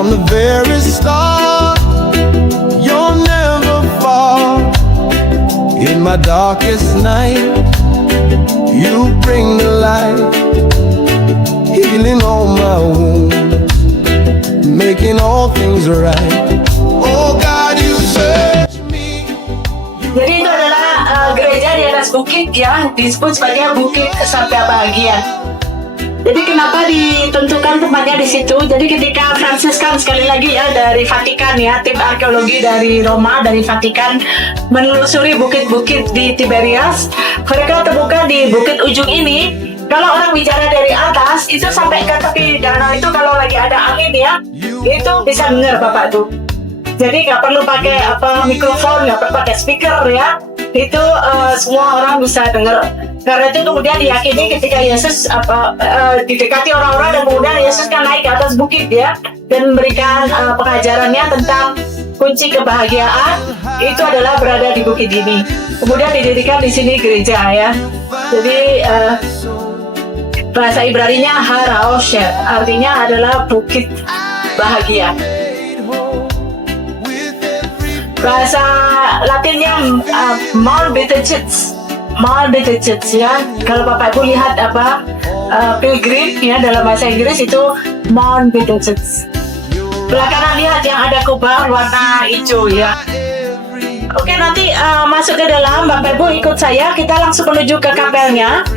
From the very start, you're never far. In my darkest night, you bring the light, healing all my wounds, making all things right. Oh God, you search me. Jadi itu adalah gereja di atas bukit ya, disebut sebagai Bukit Sabda Bahagia. Jadi kenapa ditentukan tempatnya di situ? Jadi ketika Fransiskan, sekali lagi ya, dari Vatikan ya, tim arkeologi dari Roma, dari Vatikan menelusuri bukit-bukit di Tiberias, mereka temukan di bukit ujung ini. Kalau orang bicara dari atas itu sampai ke tepi danau itu, kalau lagi ada angin ya, itu bisa dengar Bapak tuh. Jadi nggak perlu pakai mikrofon, nggak perlu pakai speaker ya, itu semua orang bisa dengar. Karena itu kemudian diyakini ketika Yesus didekati orang-orang, dan kemudian Yesus kan naik ke atas bukit ya, dan memberikan pengajarannya tentang kunci kebahagiaan itu adalah berada di bukit ini. Kemudian didirikan di sini gereja ya. Jadi bahasa Ibrani-nya Har HaOsher, artinya adalah bukit bahagia. Bahasa Latinnya Mount Beatitudes. Mount Beatitudes ya. Kalau Bapak Ibu lihat pilgrim ya, dalam bahasa Inggris itu Mount Beatitudes. Belakangan lihat yang ada kubah warna hijau ya. Oke, nanti masuk ke dalam, Bapak Ibu ikut saya, kita langsung menuju ke kapelnya.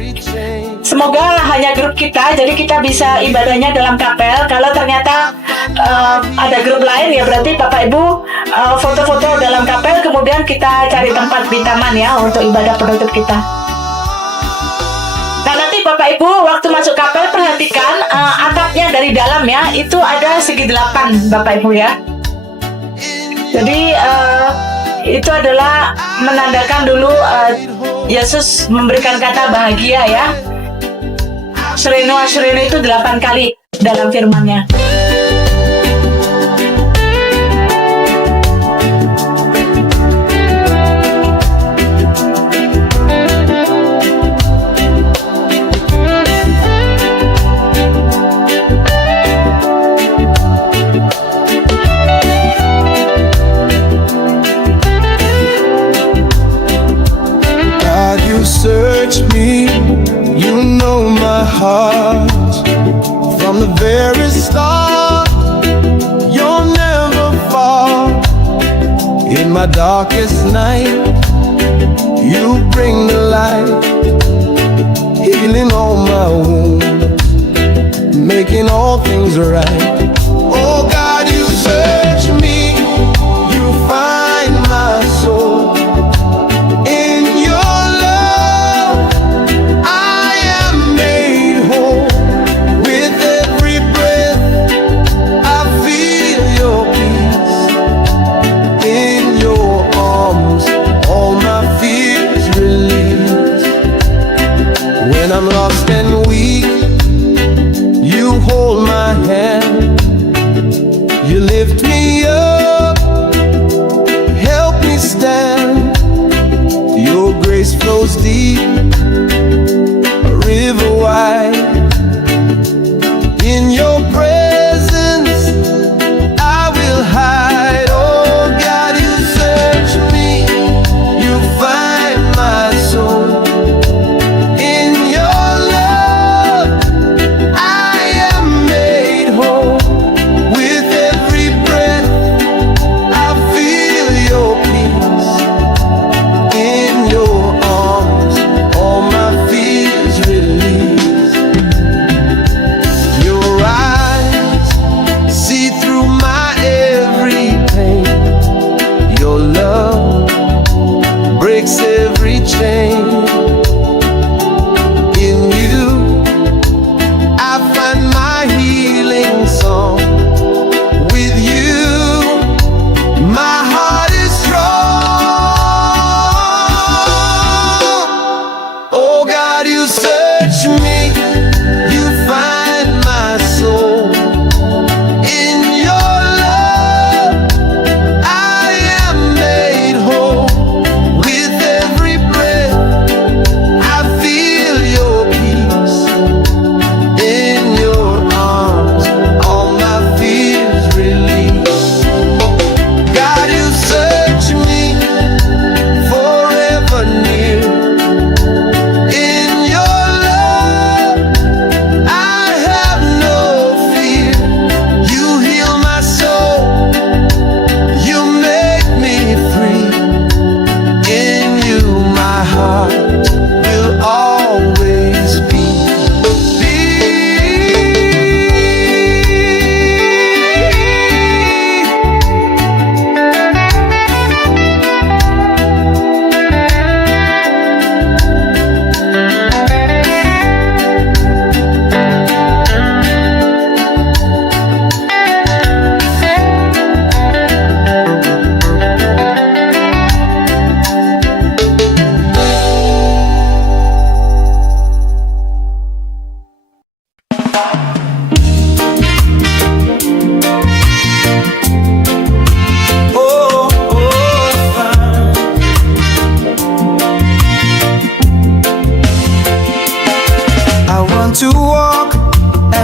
Semoga hanya grup kita, jadi kita bisa ibadahnya dalam kapel. Kalau ternyata ada grup lain ya, berarti Bapak Ibu foto-foto dalam kapel, kemudian kita cari tempat di taman ya untuk ibadah penutup kita. Nah, nanti Bapak Ibu waktu masuk kapel perhatikan atapnya dari dalam ya, itu ada segi 8 Bapak Ibu ya. Jadi itu adalah menandakan dulu Yesus memberikan kata bahagia ya. Shreno itu 8 kali dalam firman-Nya. God, you search me, you know my heart. From the very start, you're never far. In my darkest night, you bring the light, healing all my wounds, making all things right. Oh God, you search me, you find my soul. I'm lost and weak, you hold my hand, you lift me up, help me stand. Your grace flows deep, a river wide. In your presence I will hide. Oh God, you search me, you find my soul.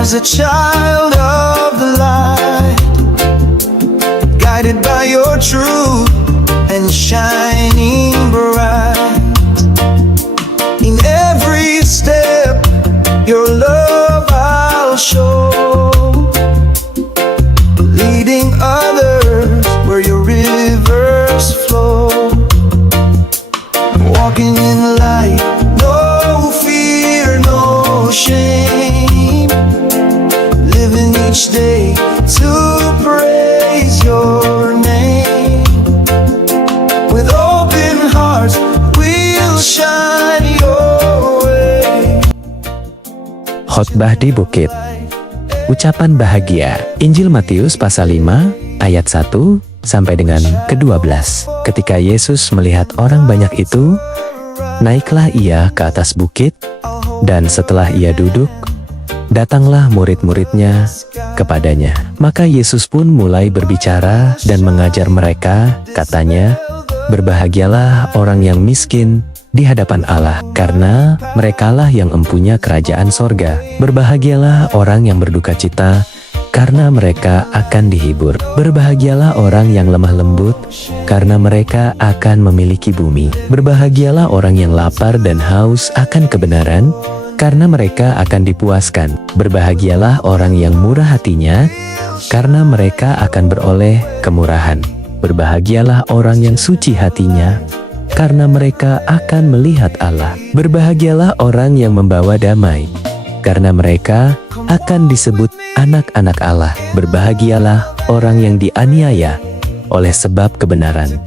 as a child of the light, guided by your truth and shining bright. In every step, your love I'll show, leading others where your rivers flow. Walking in light, no fear, no shame, living each day to praise your name. With open hearts, we'll shine your way. Khotbah di Bukit. Ucapan bahagia. Injil Matius pasal 5 ayat 1 sampai dengan ke-12. Ketika Yesus melihat orang banyak itu, naiklah ia ke atas bukit, dan setelah ia duduk, datanglah murid-muridnya kepadanya. Maka Yesus pun mulai berbicara dan mengajar mereka, katanya, "Berbahagialah orang yang miskin di hadapan Allah, karena merekalah yang empunya kerajaan sorga. Berbahagialah orang yang berduka cita, karena mereka akan dihibur. Berbahagialah orang yang lemah lembut, karena mereka akan memiliki bumi. Berbahagialah orang yang lapar dan haus akan kebenaran, karena mereka akan dipuaskan. Berbahagialah orang yang murah hatinya, karena mereka akan beroleh kemurahan. Berbahagialah orang yang suci hatinya, karena mereka akan melihat Allah. Berbahagialah orang yang membawa damai, karena mereka akan disebut anak-anak Allah. Berbahagialah orang yang dianiaya oleh sebab kebenaran,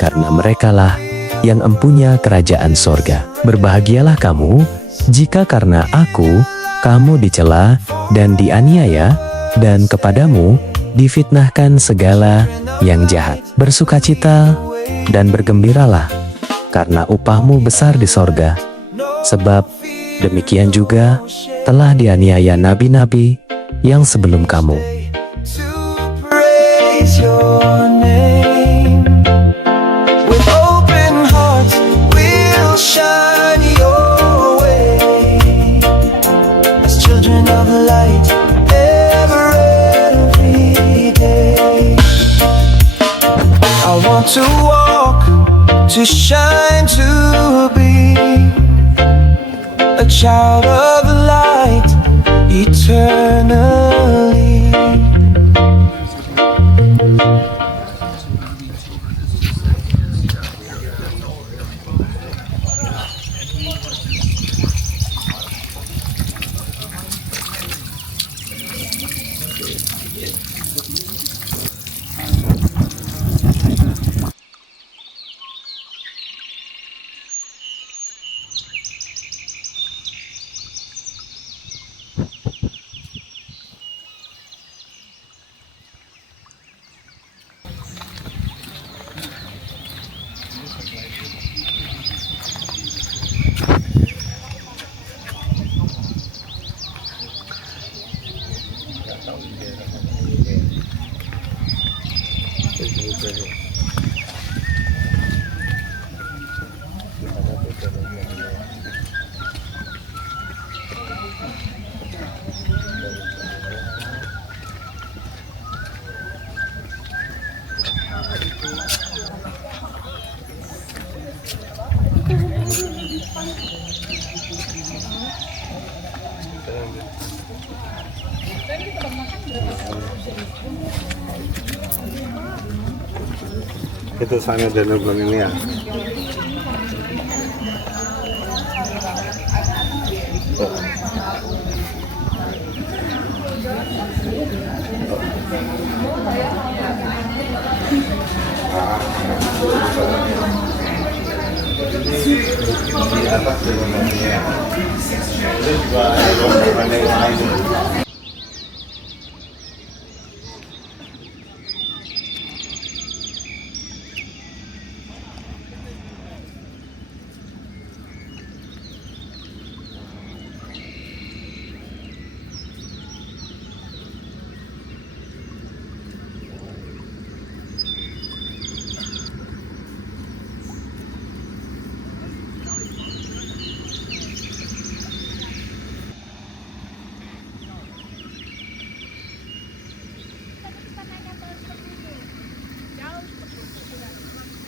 karena merekalah yang empunya kerajaan sorga. Berbahagialah kamu, jika karena aku, kamu dicela dan dianiaya, dan kepadamu difitnahkan segala yang jahat. Bersukacita dan bergembiralah, karena upahmu besar di sorga. Sebab demikian juga telah dianiaya nabi-nabi yang sebelum kamu. To praise your name. With open hearts, we'll shine your way. As children of light, every day. I want to walk, to shine, to be a child of light eternally. Itu sana danau belum ini ya. Di atas danaunya. Itu juga ada rombongan yang lain.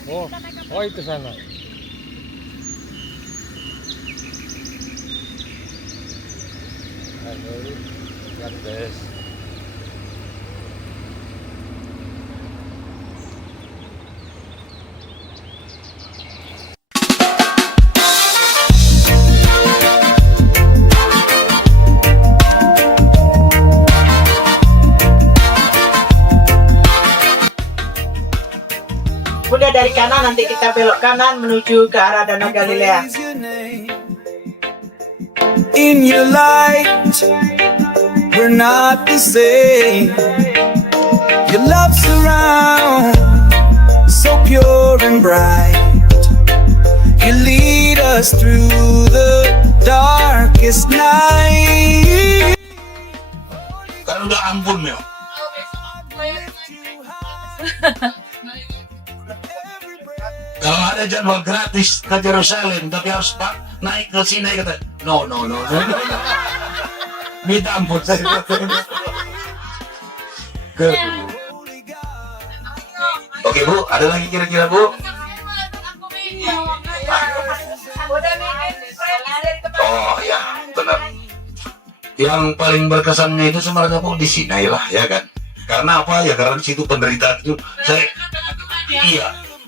Oh itu sana. Halo, God bless. Bunda dari kanan, nanti kita belok kanan menuju ke arah Danau Galilea. Praise your name. In your light, we're not the same. Your love surrounds, so pure and bright. You lead us through the darkest night. Kan udah ampun ya. Kalau ada jadwal gratis ke Jerusalem, tapi harus naik ke sini kata, no. Minta ampun saya. Oke Bu, ada lagi kira-kira Bu? Oh ya, benar. Yang paling berkesannya itu sebenarnya Bu di Sinai lah, ya kan? Karena apa ya? Karena di situ penderitaan itu saya,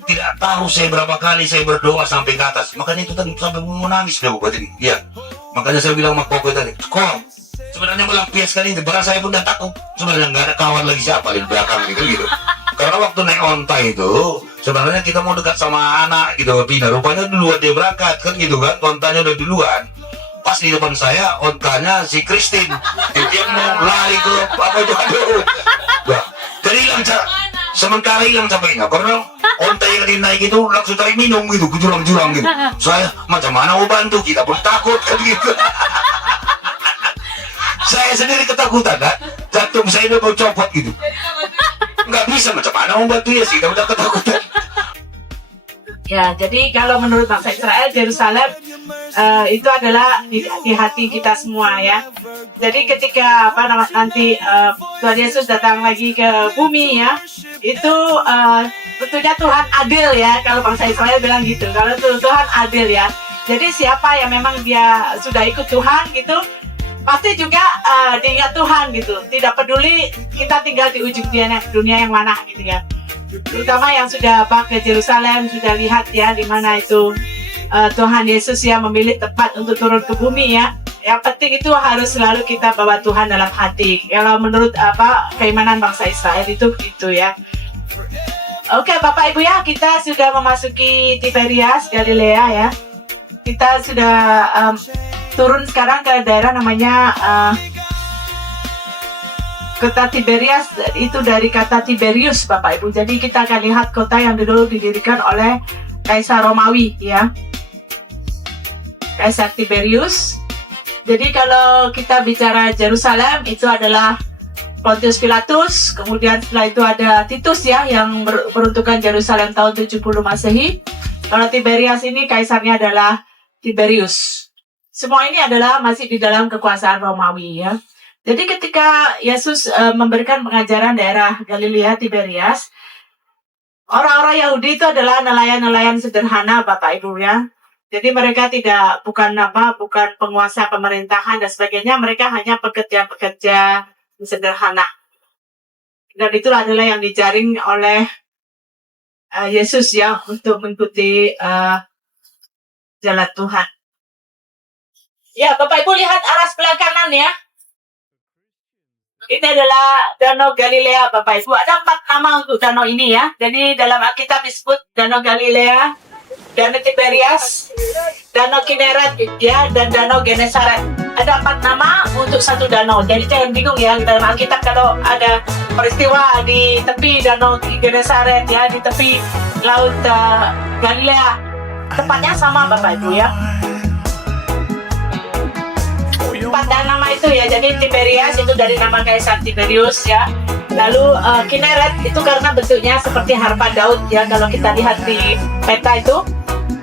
tidak tahu saya berapa kali saya berdoa sampai ke atas. Makanya itu tadi sampai mau nangis deh Bu tadi. Iya. Makanya saya bilang sama Koko tadi, kok sebenarnya melampiaskan itu. Bahkan saya pun udah takut. Sebenarnya nggak ada kawan lagi siapa di belakang gitu. Karena waktu naik onta itu sebenarnya kita mau dekat sama anak gitu, Pina. Rupanya duluan dia berangkat kan gitu kan. Ontanya udah duluan. Pas di depan saya ontanya si Christine. Dia mau lari ke apa itu aduh. Nah, jadi hilang sementara hilang capeknya karena onta yang dinaik itu langsung tarik minum gitu ke jurang-jurang gitu. Saya macam mana mau bantu, kita pun takut kan gitu. Saya sendiri ketakutan kan, jantung saya udah mau copot gitu. Nggak bisa, macam mana mau bantu ya sih, kita udah ketakutan. Ya, jadi kalau menurut bangsa Israel, Yerusalem itu adalah di hati kita semua ya. Jadi ketika nanti Tuhan Yesus datang lagi ke bumi ya, itu tentunya Tuhan adil ya. Kalau bangsa Israel bilang gitu, kalau Tuhan adil ya. Jadi siapa yang memang dia sudah ikut Tuhan gitu, pasti juga diingat Tuhan gitu. Tidak peduli kita tinggal di ujung dunia yang mana gitu ya. Terutama yang sudah ke Yerusalem, sudah lihat ya di mana itu Tuhan Yesus yang memilih tempat untuk turun ke bumi ya. Yang penting itu harus selalu kita bawa Tuhan dalam hati. Kalau menurut keimanan bangsa Israel itu ya. Oke Bapak Ibu ya, kita sudah memasuki Tiberias Galilea ya. Kita sudah turun sekarang ke daerah namanya kota Tiberias, itu dari kata Tiberius Bapak Ibu. Jadi kita akan lihat kota yang dulu didirikan oleh Kaisar Romawi ya, Kaisar Tiberius. Jadi kalau kita bicara Yerusalem itu adalah Pontius Pilatus, kemudian setelah itu ada Titus ya yang peruntukan Yerusalem tahun 70 Masehi. Kalau Tiberias ini kaisarnya adalah Tiberius. Semua ini adalah masih di dalam kekuasaan Romawi ya. Jadi ketika Yesus memberikan pengajaran daerah Galilea Tiberias, orang-orang Yahudi itu adalah nelayan-nelayan sederhana Bapak Ibu ya. Jadi mereka bukan penguasa pemerintahan dan sebagainya, mereka hanya pekerja-pekerja sederhana. Dan itulah adalah yang dijaring oleh Yesus ya untuk mengikuti jalan Tuhan. Ya, Bapak Ibu lihat arah sebelah kanan ya. Ini adalah Danau Galilea, Bapak Ibu. Ada 4 nama untuk danau ini ya. Jadi dalam Alkitab disebut Danau Galilea, Danau Tiberias, Danau Kineret ya, dan Danau Genesaret. Ada 4 nama untuk satu danau. Jadi jangan bingung ya dalam Alkitab kalau ada peristiwa di tepi Danau Genesaret ya, di tepi Laut Galilea. Tempatnya sama Bapak Ibu ya. 4 nama itu ya, jadi Tiberias itu dari nama Kaisar Tiberius ya. Lalu Kineret itu karena bentuknya seperti harpa Daud ya. Kalau kita lihat di peta itu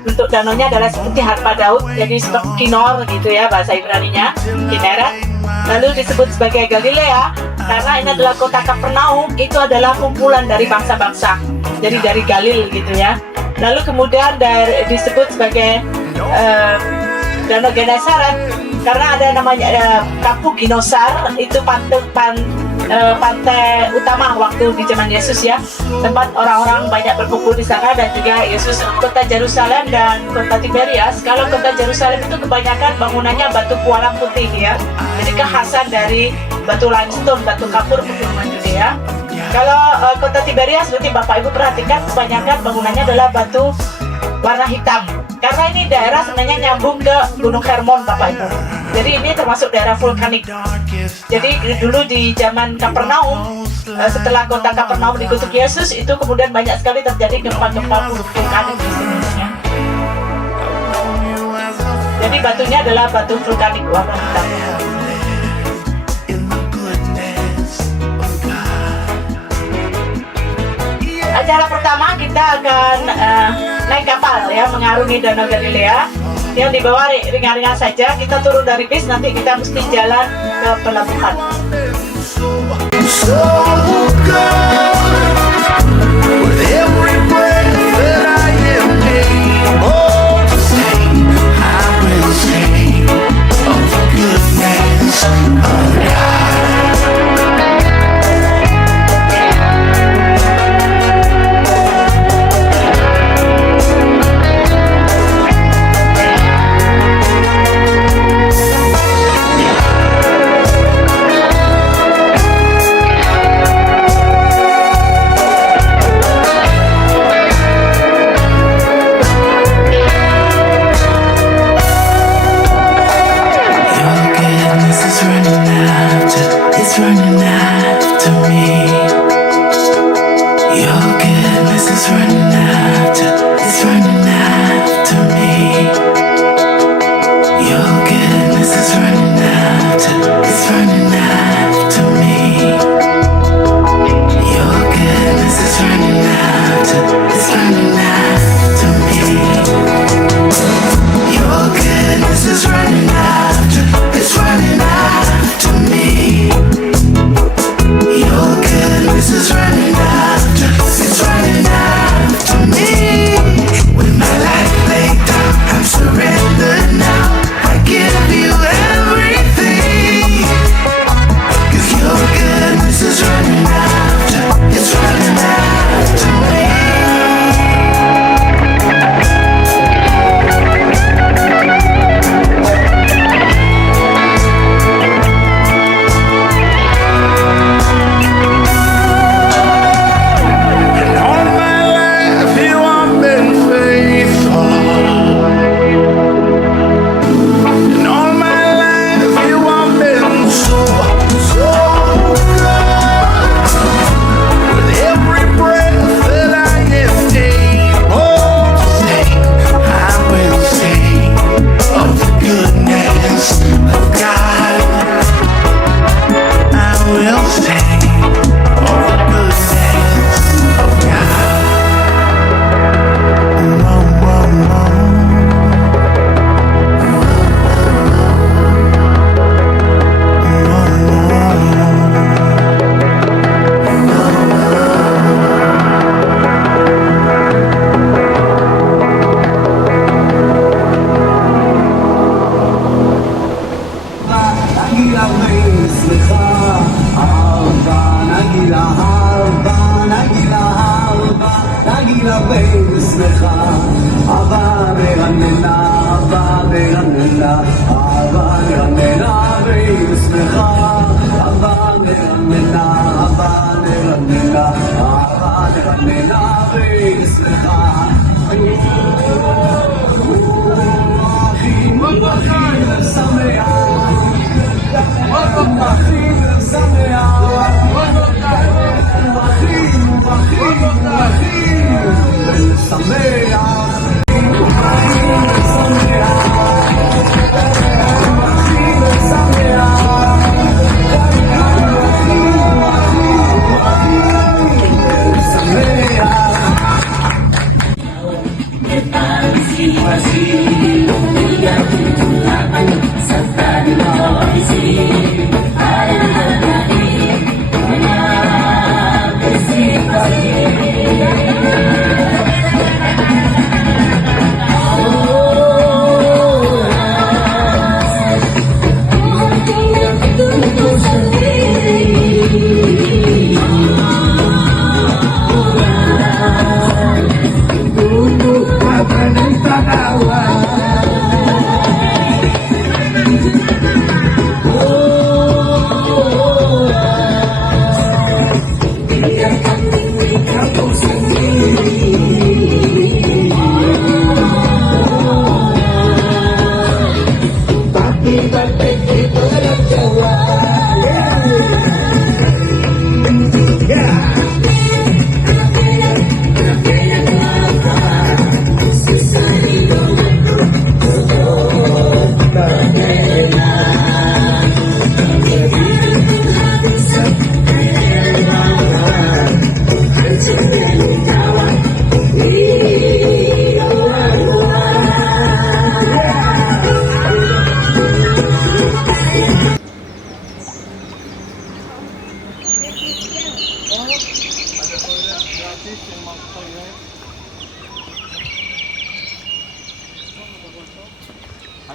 bentuk danaunya adalah seperti harpa Daud, jadi seperti Kinor gitu ya bahasa Ibraninya, Kineret. Lalu disebut sebagai Galilea karena ini adalah kota Kapernaum, itu adalah kumpulan dari bangsa-bangsa. Jadi dari Galil gitu ya. Lalu kemudian disebut sebagai Danau Genesaret karena ada namanya Kampung Ginosar, itu pantai utama waktu di zaman Yesus ya, tempat orang-orang banyak berkumpul di sana. Dan juga Yesus, kota Yerusalem dan kota Tiberias. Kalau kota Yerusalem itu kebanyakan bangunannya batu pualam putih ya, jadi kekhasan dari batu limestone, batu kapur pegunungan Yudea. Kalau kota Tiberias, berarti Bapak Ibu perhatikan kebanyakan bangunannya adalah batu warna hitam, karena ini daerah sebenarnya nyambung ke Gunung Hermon Bapak Ibu. Jadi ini termasuk daerah vulkanik. Jadi dulu di zaman Kapernaum, setelah kota Kapernaum dikutuk Yesus, itu kemudian banyak sekali terjadi gempa-gempa vulkanik di sini ya. Jadi batunya adalah batu vulkanik warna hitam. Acara pertama kita akan naik kapal ya, mengarungi Danau Galilea yang dibawa ringan-ringan saja. Kita turun dari bis, nanti kita mesti jalan ke pelabuhan. So good with every breath that I am able to sing. I will sing of the goodness of God. Running after me. Your goodness is running after, it's running after me. Your goodness is running after, it's running after me. Your goodness is running after, it's running after me. Your goodness is running after, it's running after me. Your goodness is running after, it's running after me. With my life laid down, I'm surrendered now. I give you everything. 'Cause your goodness is running after, it's running after me.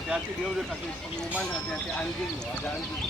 hati-hati, dia udah kasih pengumuman hati-hati anjing loh, ada anjing.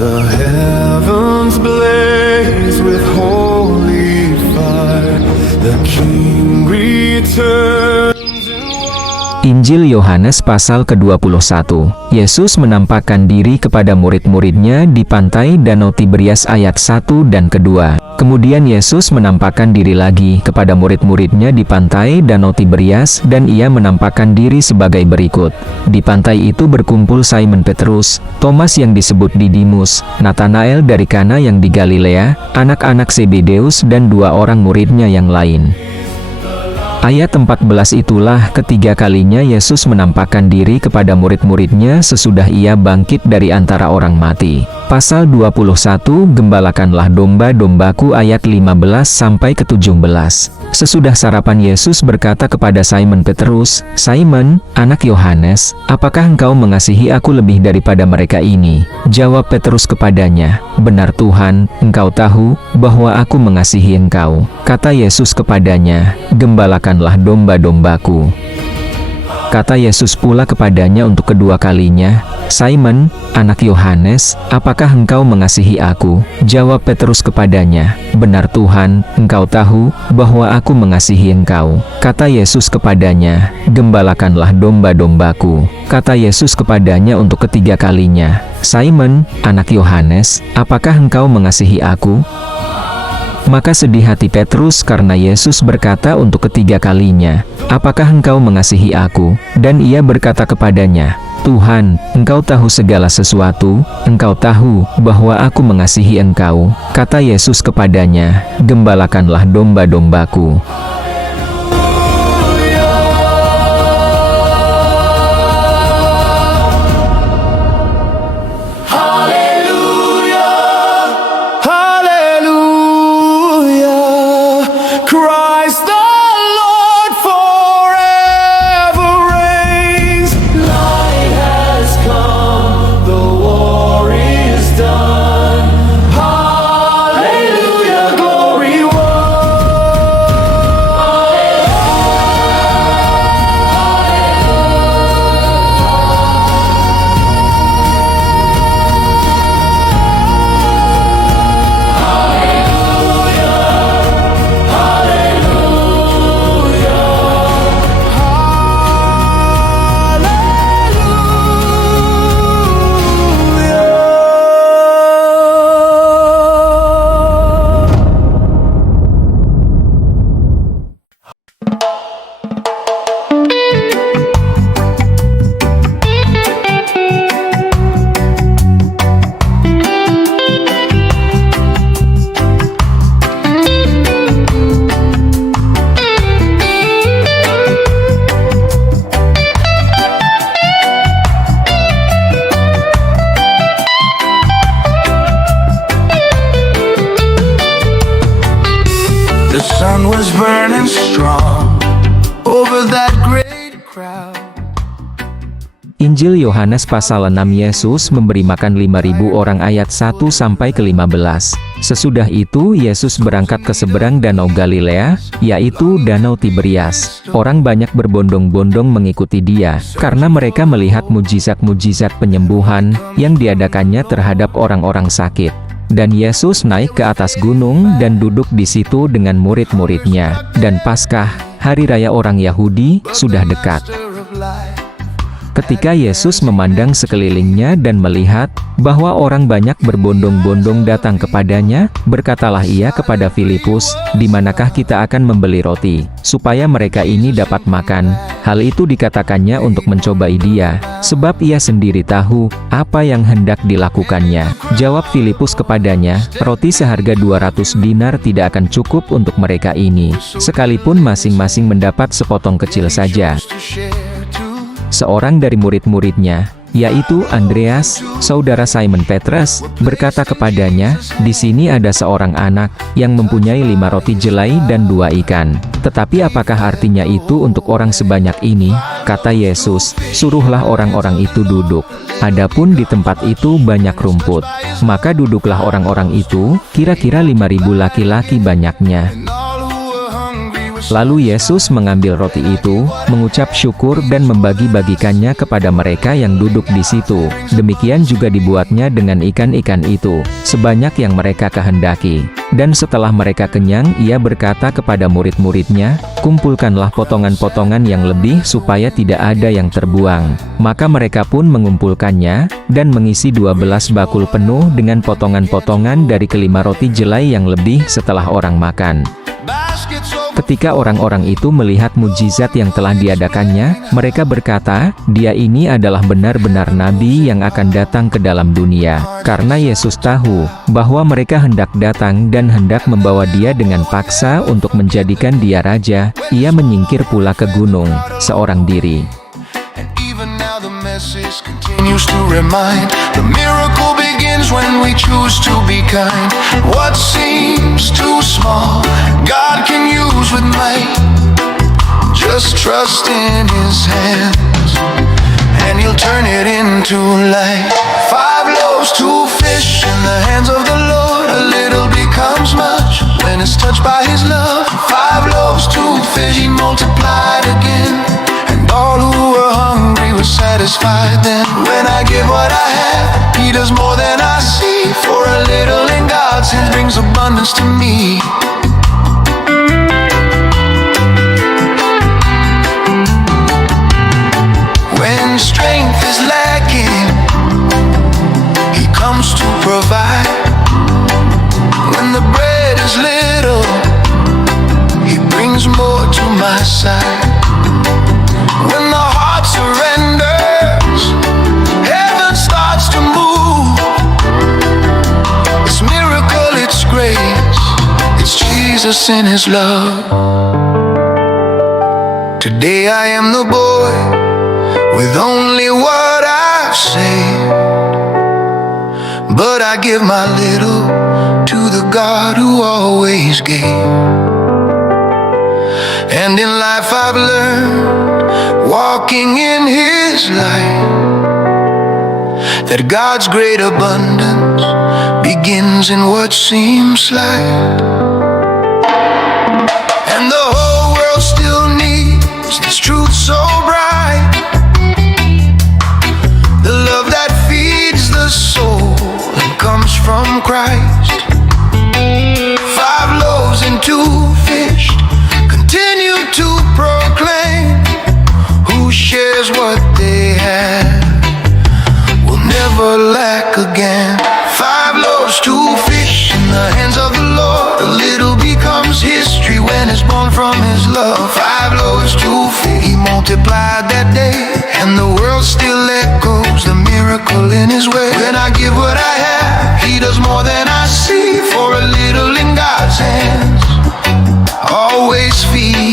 The heavens blaze with holy fire. The King returns. Injil Yohanes pasal ke-21. Yesus menampakkan diri kepada murid-muridnya di pantai Danau Tiberias ayat 1 dan kedua. Kemudian Yesus menampakkan diri lagi kepada murid-muridnya di pantai Danau Tiberias dan ia menampakkan diri sebagai berikut. Di pantai itu berkumpul Simon Petrus, Thomas yang disebut Didimus, Natanael dari Kana yang di Galilea, anak-anak Zebedeus dan 2 orang muridnya yang lain. Ayat 14 itulah ketiga kalinya Yesus menampakkan diri kepada murid-muridnya sesudah ia bangkit dari antara orang mati. Pasal 21, Gembalakanlah domba-dombaku ayat 15 sampai ke 17. Sesudah sarapan Yesus berkata kepada Simon Petrus, "Simon, anak Yohanes, apakah engkau mengasihi aku lebih daripada mereka ini?" Jawab Petrus kepadanya, "Benar Tuhan, engkau tahu bahwa aku mengasihi engkau." Kata Yesus kepadanya, "Gembalakanlah domba-dombaku." Kata Yesus pula kepadanya untuk kedua kalinya, "Simon, anak Yohanes, apakah engkau mengasihi aku?" Jawab Petrus kepadanya, "Benar Tuhan, engkau tahu bahwa aku mengasihi engkau." Kata Yesus kepadanya, "Gembalakanlah domba-dombaku." Kata Yesus kepadanya untuk ketiga kalinya, "Simon, anak Yohanes, apakah engkau mengasihi aku?" Maka sedih hati Petrus karena Yesus berkata untuk ketiga kalinya, "Apakah engkau mengasihi aku?" Dan ia berkata kepadanya, "Tuhan, engkau tahu segala sesuatu, engkau tahu bahwa aku mengasihi engkau." Kata Yesus kepadanya, "Gembalakanlah domba-dombaku." Christ the Lord forever reigns. Light has come, the war is done. Hallelujah, glory The sun was burning strong over that great crowd. Injil Yohanes pasal 6 Yesus memberi makan 5.000 orang ayat 1-15. Sesudah itu Yesus berangkat ke seberang Danau Galilea, yaitu Danau Tiberias. Orang banyak berbondong-bondong mengikuti dia, karena mereka melihat mujizat-mujizat penyembuhan yang diadakannya terhadap orang-orang sakit. Dan Yesus naik ke atas gunung dan duduk di situ dengan murid-muridnya. Dan Paskah, hari raya orang Yahudi, sudah dekat. Ketika Yesus memandang sekelilingnya dan melihat bahwa orang banyak berbondong-bondong datang kepadanya, berkatalah ia kepada Filipus, "Di manakah kita akan membeli roti, supaya mereka ini dapat makan?" Hal itu dikatakannya untuk mencobai dia, sebab ia sendiri tahu apa yang hendak dilakukannya. Jawab Filipus kepadanya, "Roti seharga 200 dinar tidak akan cukup untuk mereka ini, sekalipun masing-masing mendapat sepotong kecil saja." Seorang dari murid-muridnya, yaitu Andreas, saudara Simon Petrus, berkata kepadanya, "Di sini ada seorang anak yang mempunyai 5 roti jelai dan 2 ikan. Tetapi apakah artinya itu untuk orang sebanyak ini?" Kata Yesus, "Suruhlah orang-orang itu duduk." Adapun di tempat itu banyak rumput. Maka duduklah orang-orang itu, kira-kira 5.000 laki-laki banyaknya. Lalu Yesus mengambil roti itu, mengucap syukur dan membagi-bagikannya kepada mereka yang duduk di situ. Demikian juga dibuatnya dengan ikan-ikan itu, sebanyak yang mereka kehendaki. Dan setelah mereka kenyang, ia berkata kepada murid-muridnya, "Kumpulkanlah potongan-potongan yang lebih supaya tidak ada yang terbuang." Maka mereka pun mengumpulkannya, dan mengisi 12 bakul penuh dengan potongan-potongan dari kelima roti jelai yang lebih setelah orang makan. Ketika orang-orang itu melihat mujizat yang telah diadakannya, mereka berkata, "Dia ini adalah benar-benar nabi yang akan datang ke dalam dunia." Karena Yesus tahu bahwa mereka hendak datang dan hendak membawa dia dengan paksa untuk menjadikan dia raja, ia menyingkir pula ke gunung, seorang diri. Continues to remind the miracle begins when we choose to be kind. What seems too small, God can use with might. Just trust in His hands, and He'll turn it into light. 5 loaves, 2 fish in the hands of the Lord. A little becomes much when it's touched by His love. 5 loaves, 2 fish, He multiplied again. All who were hungry were satisfied then. When I give what I have, He does more than I see. For a little in God's hands brings abundance to me. When strength is lacking, He comes to provide. When the bread is little, He brings more to my side. When the heart surrenders, heaven starts to move. It's miracle, it's grace, it's Jesus in His love. Today I am the boy with only what I've saved, but I give my little to the God who always gave. And in life I've learned, walking in His light, that God's great abundance begins in what seems slight. And the whole world still needs this truth so bright, the love that feeds the soul and comes from Christ. 5 loaves and 2 fish continue to proclaim, who shares what they have will never lack again. 5 loaves, 2 fish in the hands of the Lord. A little becomes history when it's born from His love. 5 loaves, 2 fish, He multiplied that day, and the world still echoes the miracle in His way. When I give what I have, He does more than I see. For a little in God's hands always feeds